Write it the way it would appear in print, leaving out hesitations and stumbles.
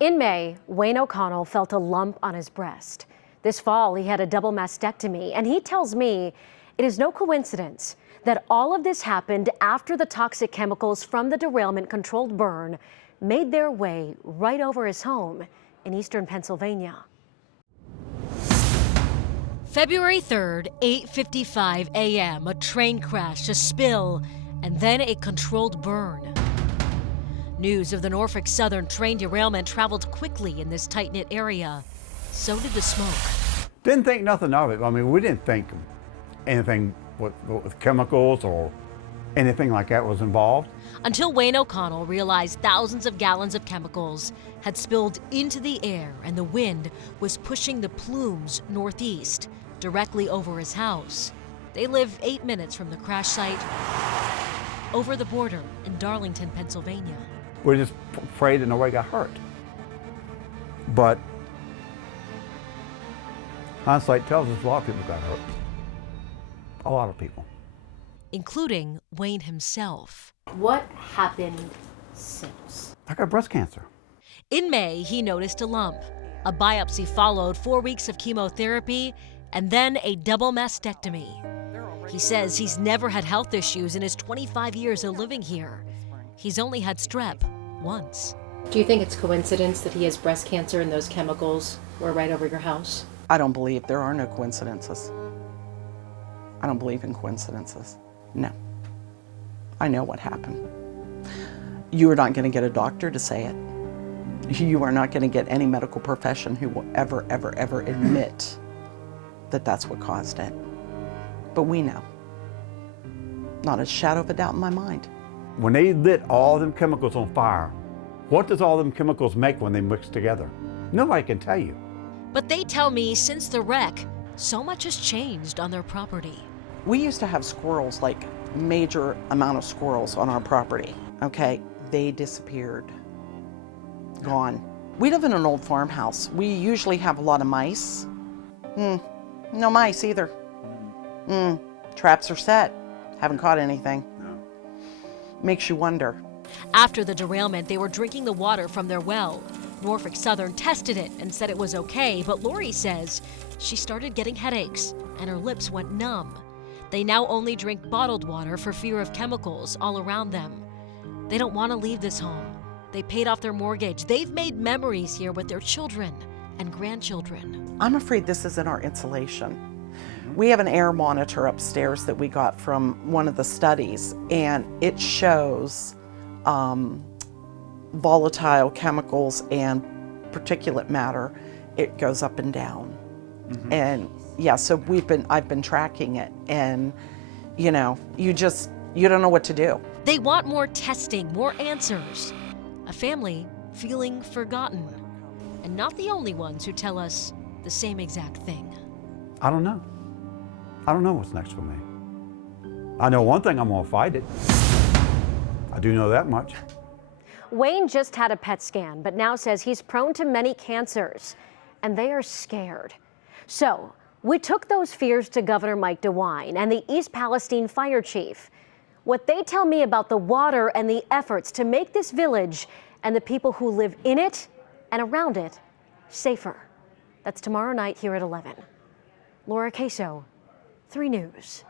In May, Wayne O'Connell felt a lump on his breast. This fall, he had a double mastectomy, and he tells me it is no coincidence that all of this happened after the toxic chemicals from the derailment-controlled burn made their way right over his home in eastern Pennsylvania. February 3rd, 8:55 a.m., a train crash, a spill, and then a controlled burn. News of the Norfolk Southern train derailment traveled quickly in this tight-knit area. So did the smoke. Didn't think nothing of it. I mean, we didn't think anything with chemicals or anything like that was involved. Until Wayne O'Connell realized thousands of gallons of chemicals had spilled into the air and the wind was pushing the plumes northeast, directly over his house. They live 8 minutes from the crash site, over the border in Darlington, Pennsylvania. We're just afraid that nobody got hurt. But hindsight tells us a lot of people got hurt. A lot of people. Including Wayne himself. What happened since? I got breast cancer. In May, he noticed a lump. A biopsy followed 4 weeks of chemotherapy and then a double mastectomy. He says he's never had health issues in his 25 years of living here. He's only had strep once. Do you think it's coincidence that he has breast cancer and those chemicals were right over your house? I don't believe there are no coincidences. I don't believe in coincidences. No. I know what happened. You are not going to get a doctor to say it. You are not going to get any medical profession who will ever admit that that's what caused it. But we know. Not a shadow of a doubt in my mind. When they lit all them chemicals on fire, what does all them chemicals make when they mix together? Nobody can tell you. But they tell me since the wreck, so much has changed on their property. We used to have squirrels, like major amount of squirrels on our property, okay? They disappeared, gone. We live in an old farmhouse. We usually have a lot of mice. No mice either. Traps are set. Haven't caught anything. Makes you wonder. After the derailment, they were drinking the water from their well. Norfolk Southern tested it and said it was okay, but Lori says she started getting headaches and her lips went numb. They now only drink bottled water for fear of chemicals all around them. They don't want to leave this home. They paid off their mortgage. They've made memories here with their children and grandchildren. I'm afraid this isn't our insulation. We have an air monitor upstairs that we got from one of the studies, and it shows volatile chemicals and particulate matter. It goes up and down. And yeah, so I've been tracking it, and you know, you don't know what to do. They want more testing, more answers. A family feeling forgotten, and not the only ones who tell us the same exact thing. I don't know. I don't know what's next for me. I know one thing, I'm gonna fight it. I do know that much. Wayne just had a PET scan, but now says he's prone to many cancers, and they are scared. So we took those fears to Governor Mike DeWine and the East Palestine fire chief. What they tell me about the water and the efforts to make this village and the people who live in it and around it safer. That's tomorrow night here at 11. Laura Queso, 3 News.